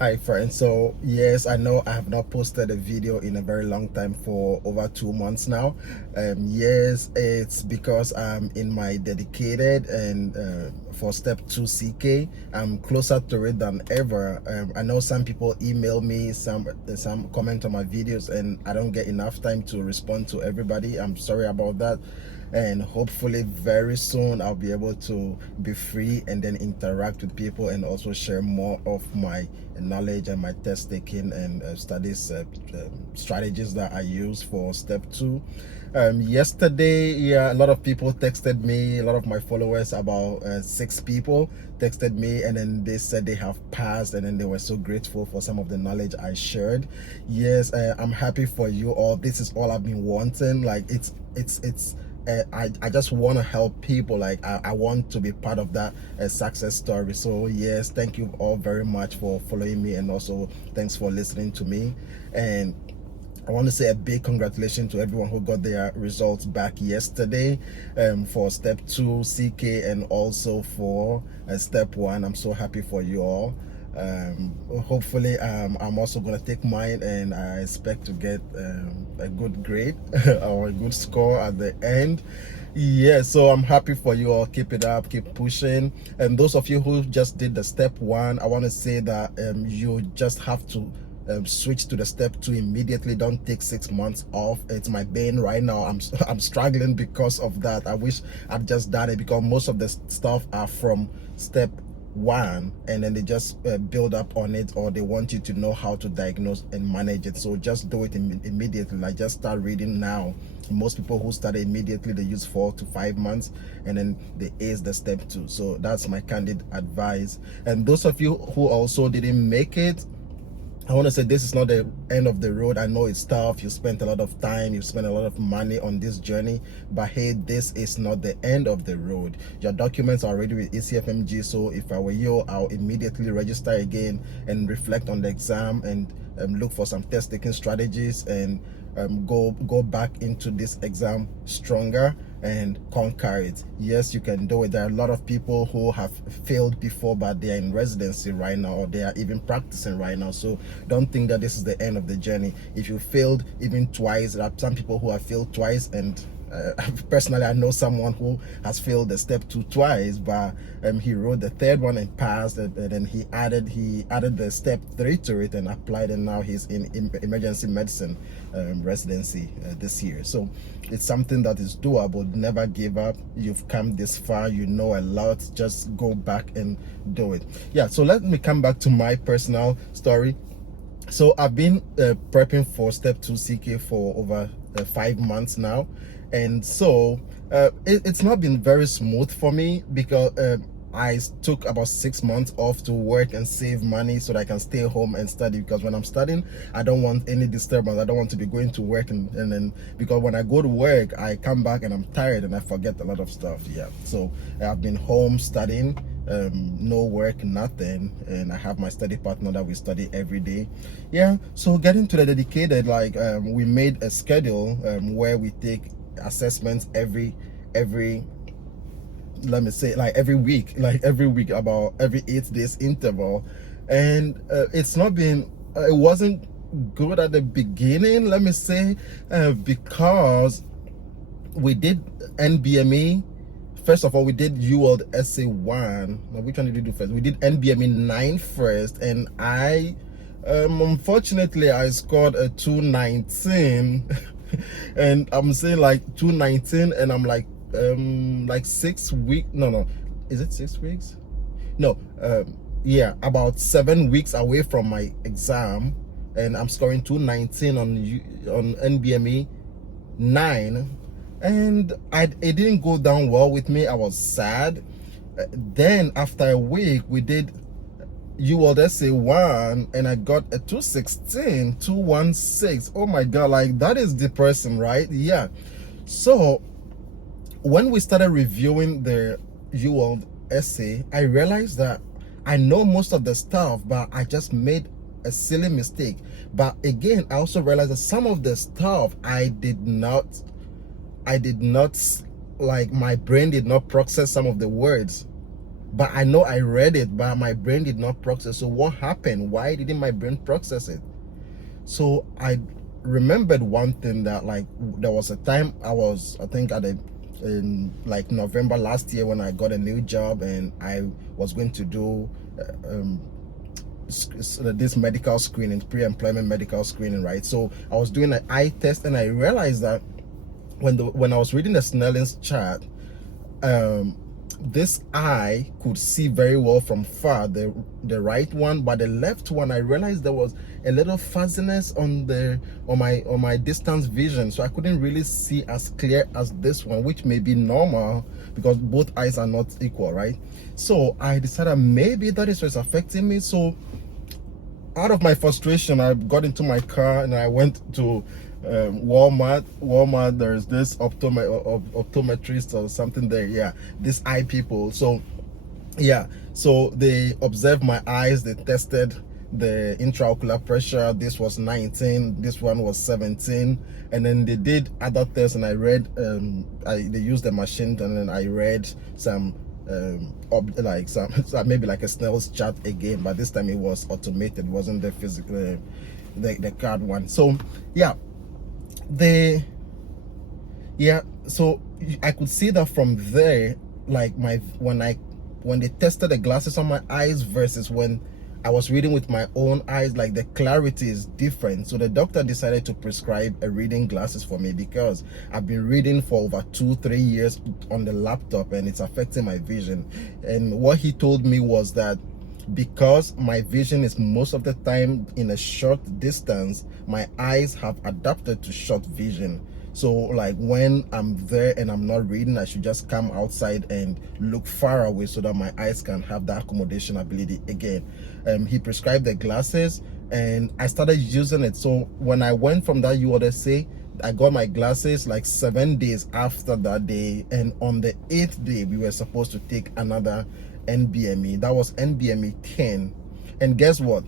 Hi friends, so yes, I know I have not posted a video in a very long time, for over 2 months now. Yes, it's because I'm in my dedicated and for step 2 CK. I'm closer to it than ever. I know some people email me, some comment on my videos, and I don't get enough time to respond to everybody. I'm sorry about that, and hopefully very soon I'll be able to be free and then interact with people and also share more of my knowledge and my test taking and studies strategies that I use for step 2. Yesterday, yeah, a lot of people texted me, a lot of my followers, about 6 people texted me, and then they said they have passed, and then they were so grateful for some of the knowledge I shared. Yes, I'm happy for you all. This is all I've been wanting. Like it's I just want to help people. Like I want to be part of that success story. So yes, thank you all very much for following me, and also thanks for listening to me. And I want to say a big congratulations to everyone who got their results back yesterday, for step 2 CK and also for step 1. I'm so happy for you all. Hopefully I'm also going to take mine, and I expect to get a good grade or a good score at the end. Yeah, so I'm happy for you all. Keep it up, keep pushing. And those of you who just did the step 1, I want to say that you just have to switch to the step 2 immediately. Don't take 6 months off. It's my bane right now. I'm struggling because of that. I wish I'd just done it, because most of the stuff are from step 1, and then they just build up on it, or they want you to know how to diagnose and manage it. So just do it immediately. Like, just start reading now. Most people who start immediately, they use 4 to 5 months, and then they ace the step 2. So that's my candid advice. And those of you who also didn't make it, I want to say this is not the end of the road. I know it's tough. You spent a lot of time, you spent a lot of money on this journey, but hey, this is not the end of the road. Your documents are already with ECFMG. So if I were you, I'll immediately register again and reflect on the exam, and look for some test taking strategies, and go back into this exam stronger and conquer it. Yes, you can do it. There are a lot of people who have failed before, but they are in residency right now, or they are even practicing right now. So don't think that this is the end of the journey. If you failed even twice, there are some people who have failed twice, and personally, I know someone who has failed the step 2 twice, but he wrote the 3rd one and passed, and then he added the step 3 to it and applied, and now he's in emergency medicine residency this year. So it's something that is doable. Never give up. You've come this far, you know a lot. Just go back and do it. Yeah, so let me come back to my personal story. So I've been prepping for step 2 CK for over 5 months now, and so it's not been very smooth for me, because I took about 6 months off to work and save money so that I can stay home and study, because when I'm studying, I don't want any disturbance. I don't want to be going to work, and then, because when I go to work, I come back and I'm tired and I forget a lot of stuff. Yeah, so I've been home studying, no work, nothing, and I have my study partner that we study every day. Yeah, so getting to the dedicated, like we made a schedule where we take assessments every let me say, like every week, about every 8 days interval. And it's not been it wasn't good at the beginning, let me say, because we did NBME. First of all, we did UWorld Essay 1. Now, which one did we do first? We did NBME 9 first, and I unfortunately I scored a 219 and I'm saying like 219, and I'm like 6 weeks, no, is it 6 weeks? No, yeah, about 7 weeks away from my exam, and I'm scoring 219 on NBME 9, and it didn't go down well with me. I was sad. Then after a week, we did UWorld Essay 1, and I got a 216, 216. Oh my god, like that is depressing, right? Yeah. So when we started reviewing the UWorld essay, I realized that I know most of the stuff, but I just made a silly mistake. But again, I also realized that some of the stuff I did not, like, my brain did not process some of the words but I know I read it, but my brain did not process. So what happened? Why didn't my brain process it? So I remembered one thing, that like there was a time I think in like November last year, when I got a new job and I was going to do this medical screening, pre-employment medical screening, right? So I was doing an eye test, and I realized that when I was reading the Snellen's chart, this eye could see very well from far, the right one, but the left one, I realized there was a little fuzziness on my distance vision, so I couldn't really see as clear as this one, which may be normal because both eyes are not equal, right? So I decided maybe that is what's affecting me. So out of my frustration, I got into my car and I went to Walmart. There's this optometrist or something there, yeah, this eye people. So yeah, so they observed my eyes, they tested the intraocular pressure. This was 19, this one was 17, and then they did other tests, and I read they used the machine, and then I read some like some maybe like a Snell's chart again, but this time it was automated, it wasn't the physical the card one. So yeah, so I could see that from there, like when they tested the glasses on my eyes versus when I was reading with my own eyes, like the clarity is different. So the doctor decided to prescribe a reading glasses for me, because I've been reading for over 2-3 years on the laptop and it's affecting my vision. And what he told me was that because my vision is most of the time in a short distance, my eyes have adapted to short vision. So like when I'm there and I'm not reading, I should just come outside and look far away so that my eyes can have that accommodation ability again. He prescribed the glasses and I started using it. So when I went from that USMLE, I got my glasses like 7 days after that day, and on the 8th day we were supposed to take another NBME. That was NBME 10, and guess what?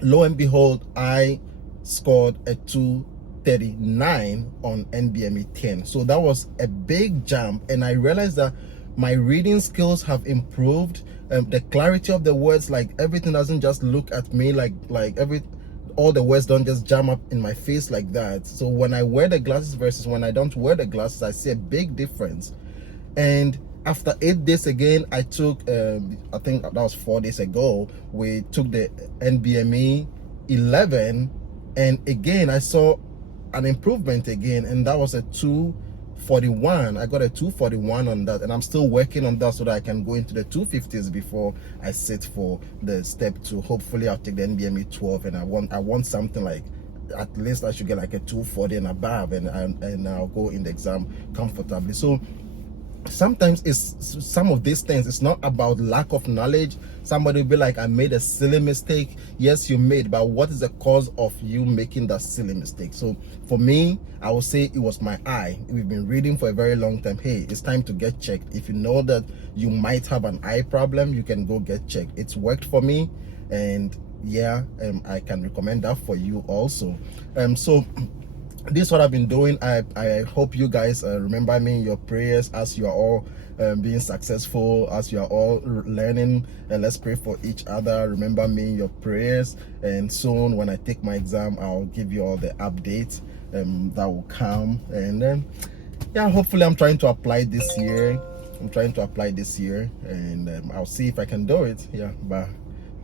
Lo and behold, I scored a 239 on NBME 10. So that was a big jump, and I realized that my reading skills have improved. The clarity of the words, like everything doesn't just look at me like all the words don't just jam up in my face like that. So when I wear the glasses versus when I don't wear the glasses, I see a big difference. And after 8 days again, I took I think that was 4 days ago, we took the NBME 11, and again I saw an improvement again, and that was a 241. I got a 241 on that, and I'm still working on that so that I can go into the 250s before I sit for the step 2. Hopefully I'll take the NBME 12, and I want something like, at least I should get like a 240 and above, and I'll go in the exam comfortably. So sometimes it's some of these things, it's not about lack of knowledge. Somebody will be like, I made a silly mistake. Yes, you made, but what is the cause of you making that silly mistake? So for me, I would say it was my eye. We've been reading for a very long time. Hey, it's time to get checked. If you know that you might have an eye problem, you can go get checked. It's worked for me, and yeah, I can recommend that for you also. So this is what I've been doing. I hope you guys remember me in your prayers as you are all being successful, as you are all learning, and let's pray for each other. Remember me in your prayers, and soon when I take my exam, I'll give you all the updates that will come. And then yeah, hopefully I'm trying to apply this year. And I'll see if I can do it. Yeah, but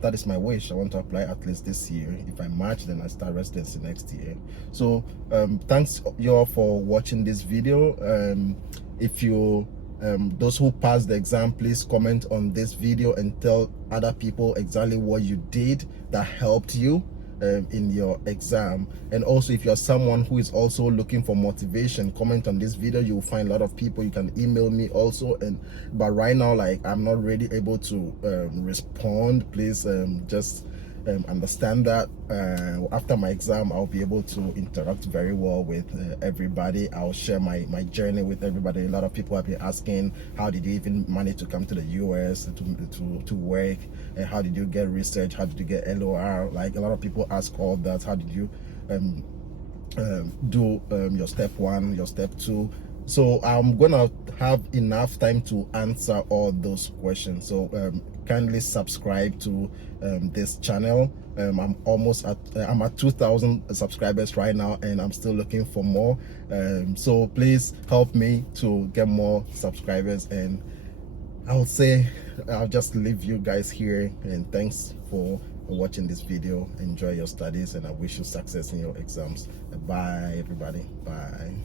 that is my wish. I want to apply at least this year. If I match, then I start residency next year. So thanks y'all for watching this video. If you those who passed the exam, please comment on this video and tell other people exactly what you did that helped you in your exam. And also, if you're someone who is also looking for motivation, comment on this video. You will find a lot of people. You can email me also, but right now, like, I'm not really able to respond. Please just understand that after my exam, I'll be able to interact very well with everybody. I'll share my journey with everybody. A lot of people have been asking, how did you even manage to come to the US to work, and how did you get research, how did you get LOR? Like, a lot of people ask all that. How did you do your step 1, your step 2? So I'm gonna have enough time to answer all those questions. So kindly subscribe to this channel. I'm at 2,000 subscribers right now, and I'm still looking for more. So please help me to get more subscribers, and I'll say I'll just leave you guys here, and thanks for watching this video. Enjoy your studies, and I wish you success in your exams. Bye everybody. Bye.